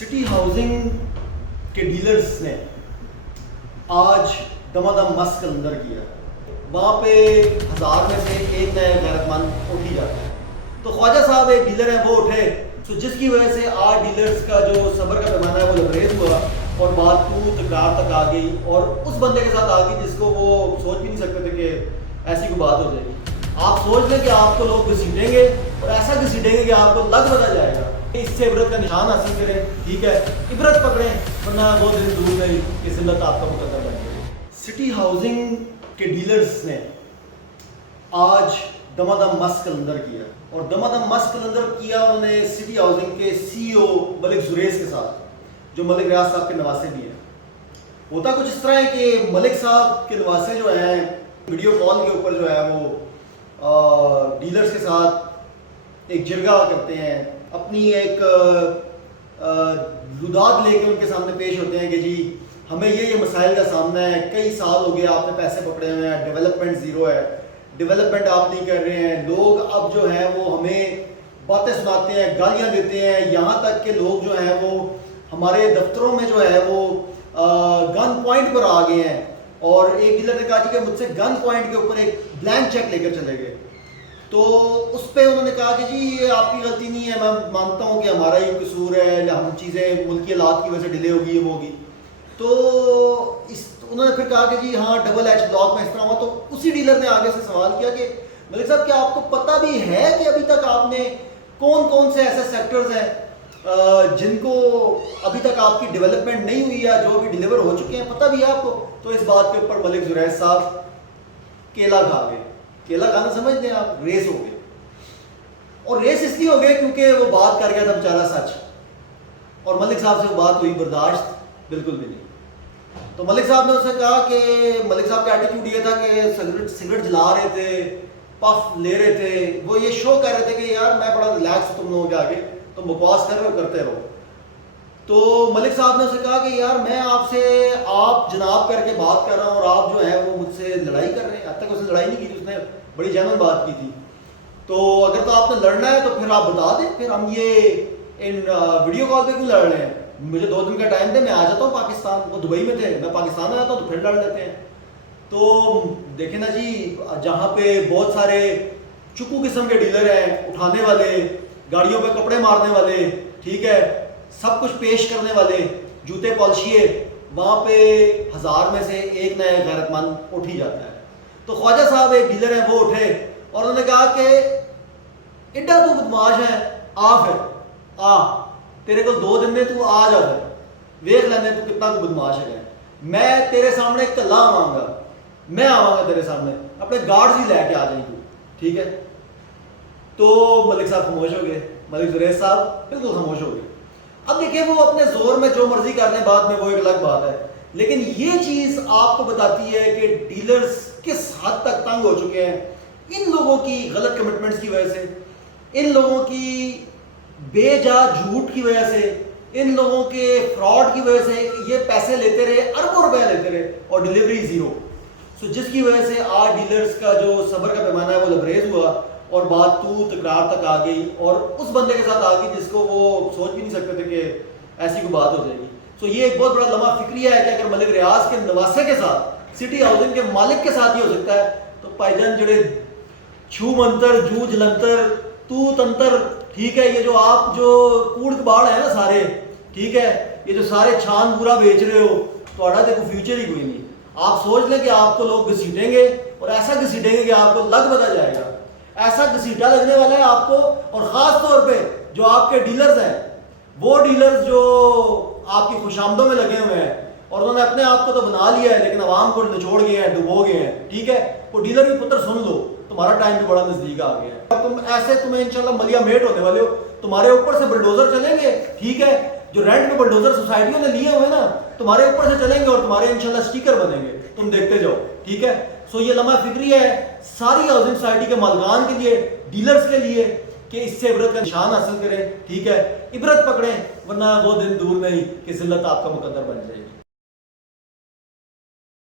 City housing کے dealers نے آج دمادم مس کلندر کیا. وہاں پہ 1000 میں سے ایک نئے غیرت مند اٹھ ہی جاتا ہے. تو خواجہ صاحب ایک ڈیلر ہیں، وہ اٹھے، تو جس کی وجہ سے آج ڈیلرز کا جو صبر کا پیمانہ ہے وہ لبریز ہوا اور بات تو تکرار تک آ گئی اور اس بندے کے ساتھ آ گئی جس کو وہ سوچ بھی نہیں سکتے تھے کہ ایسی کوئی بات ہو جائے گی. آپ سوچ لیں کہ آپ کو لوگ گھسیٹیں گے اور ایسا گھسیٹیں گے کہ آپ کو لگ پتہ جائے گا. اس سے عبرت کا نشان حاصل کریں، ٹھیک ہے، عبرت پکڑیں، ورنہ وہ دن دور نہیں کہ ذلت آپ کا مقدر بن جائے گی. سٹی ہاؤسنگ کے ڈیلرز نے آج دمادم مس کلندر کیا اور دمادم مس کلندر کیا انہوں نے سٹی ہاؤسنگ کے سی او ملک زریز کے ساتھ، جو ملک ریاض صاحب کے نواسے بھی ہیں. ہوتا کچھ اس طرح ہے کہ ملک صاحب کے نواسے جو ہیں ویڈیو کال کے اوپر جو ہے وہ ڈیلرز کے ساتھ ایک جرگہ کرتے ہیں، اپنی ایک روداد لے کے ان کے سامنے پیش ہوتے ہیں کہ جی ہمیں یہ مسائل کا سامنا ہے، کئی سال ہو گیا آپ نے پیسے پکڑے ہوئے ہیں، ڈیولپمنٹ زیرو ہے، ڈیولپمنٹ آپ نہیں کر رہے ہیں، لوگ اب جو ہیں وہ ہمیں باتیں سناتے ہیں، گالیاں دیتے ہیں، یہاں تک کہ لوگ جو ہیں وہ ہمارے دفتروں میں جو ہے وہ گن پوائنٹ پر آ گئے ہیں. اور ایک ڈیلر نے کہا جی کہ مجھ سے گن پوائنٹ کے اوپر ایک بلینک چیک لے کر چلے گئے. تو اس پہ انہوں نے کہا کہ جی یہ آپ کی غلطی نہیں ہے، میں مانتا ہوں کہ ہمارا ہی قصور ہے، ہم چیزیں ملکی حالات کی وجہ سے ڈیلے ہوگی، یہ ہوگی. تو انہوں نے پھر کہا کہ جی ہاں ڈبل ایچ بلاک میں اس طرح ہوا. تو اسی ڈیلر نے آگے سے سوال کیا کہ ملک صاحب کیا آپ کو پتہ بھی ہے کہ ابھی تک آپ نے کون کون سے ایسے سیکٹرز ہیں جن کو ابھی تک آپ کی ڈیولپمنٹ نہیں ہوئی یا جو ابھی ڈیلیور ہو چکے ہیں، پتہ بھی ہے آپ کو؟ تو اس بات کے اوپر ملک زریز صاحب کیلا کھا گئے. کیلا کھانا سمجھتے ہیں آپ؟ ریس ہو گئے. اور ریس اس لیے ہو گئے کیونکہ وہ بات کر گیا تھا بیچارہ سچ، اور ملک صاحب سے وہ بات ہوئی برداشت بالکل بھی نہیں. تو ملک صاحب نے اسے کہا کہ ملک صاحب کا ایٹیٹیوڈ یہ تھا کہ سگریٹ جلا رہے تھے، پف لے رہے تھے، وہ یہ شو کر رہے تھے کہ یار میں بڑا ریلیکس تم لوگوں کے آگے، تم بکواس کر رہے ہو، کرتے رہو. تو ملک صاحب نے اسے کہا کہ یار میں آپ سے آپ جناب کر کے بات کر رہا ہوں اور آپ جو ہے وہ مجھ سے لڑائی کر رہے ہیں. اب تک اس نے لڑائی نہیں کی تھی، اس نے بڑی جینوئن بات کی تھی. تو اگر تو آپ نے لڑنا ہے تو پھر آپ بتا دیں، پھر ہم یہ ان ویڈیو کال پہ کیوں لڑ رہے ہیں؟ مجھے 2 دن کا ٹائم دے، میں آ جاتا ہوں پاکستان. وہ دبئی میں تھے، میں پاکستان آ جاتا ہوں تو پھر لڑ لیتے ہیں. تو دیکھیں نا جی، جہاں پہ بہت سارے چکو قسم کے ڈیلر ہیں، اٹھانے والے، گاڑیوں پہ کپڑے مارنے والے، ٹھیک ہے، سب کچھ پیش کرنے والے، جوتے پالشیے، وہاں پہ 1000 میں سے ایک نئے غیرت مند اٹھ ہی جاتا ہے. تو خواجہ صاحب ایک ڈیلر ہیں، وہ اٹھے اور انہوں نے کہا کہ ایڈا تو بدماش ہے، آ پھر آ، تیرے کو 2 دن میں تو آ جا، پھر ویکھ لینے تو کتنا تو بدماش ہے. میں تیرے سامنے کلا آواں گا، میں آواں گا تیرے سامنے، اپنے گارڈز ہی لے کے آ جائیں تو، ٹھیک ہے. تو ملک صاحب خاموش ہو گئے، ملک زریز صاحب بالکل خاموش ہو گئے. اب دیکھیں وہ اپنے زور میں جو مرضی کر لیں بعد میں، وہ ایک الگ بات ہے، لیکن یہ چیز آپ کو بتاتی ہے کہ ڈیلرز کس حد تک تنگ ہو چکے ہیں ان لوگوں کی غلط کمٹمنٹس کی وجہ سے، ان لوگوں کی بے جا جھوٹ کی وجہ سے، ان لوگوں کے فراڈ کی وجہ سے. یہ پیسے لیتے رہے، اربوں روپے لیتے رہے اور ڈیلیوری زیرو. سو جس کی وجہ سے آج ڈیلرز کا جو صبر کا پیمانہ ہے وہ لبریز ہوا اور بات تو تکرار تک آ گئی اور اس بندے کے ساتھ آ گئی جس کو وہ سوچ بھی نہیں سکتے تھے کہ ایسی کوئی بات ہو جائے گی. سو یہ ایک بہت بڑا لمحہ فکریہ ہے کہ اگر ملک ریاض کے نواسے کے ساتھ، سٹی ہاؤسنگ کے مالک کے ساتھ یہ ہو سکتا ہے، تو بھائی جان جڑے چھو منتر جو جلنتر تو تنتر، ٹھیک ہے، یہ جو آپ جو کوڑ کباڑ ہے نا سارے، ٹھیک ہے، یہ جو سارے چھان پورا بیچ رہے ہو، تو آڑا دیکھو فیوچر ہی کوئی نہیں. آپ سوچ لیں کہ آپ کو لوگ گھسیٹیں گے اور ایسا گھسیٹیں گے کہ آپ کو لگ پتہ جائے گا. ایسا گھسیٹا لگنے والا ہے آپ کو. اور خاص طور پہ جو آپ کے ڈیلرز ہیں، وہ ڈیلرز جو آپ کی خوشامدوں میں لگے ہوئے ہیں اور انہوں نے اپنے آپ کو تو بنا لیا ہے لیکن عوام کو نچوڑ گئے ہیں، ڈبو گئے ہیں، ٹھیک ہے، وہ ڈیلر بھی پتر سن لو، تمہارا ٹائم بھی بڑا نزدیک آ گیا ہے. تم ایسے تمہیں انشاءاللہ ملیا میٹ ہونے والے ہو. تمہارے اوپر سے بلڈوزر چلیں گے، ٹھیک ہے، جو رینٹ پہ بلڈوزر سوسائٹیوں نے لیے ہوئے نا، تمہارے اوپر سے چلیں گے اور تمہارے انشاءاللہ سٹیکر بنیں گے، تم دیکھتے جاؤ، ٹھیک ہے. سو یہ لمحہ فکری ہے ساری ہاؤسنگ سوسائٹی کے مالکان کے لیے، ڈیلرز کے لیے، کہ اس سے عبرت کا نشان حاصل کریں، ٹھیک ہے، عبرت پکڑیں، ورنہ وہ دن دور نہیں کہ ذلت آپ کا مقدر بن جائے گی.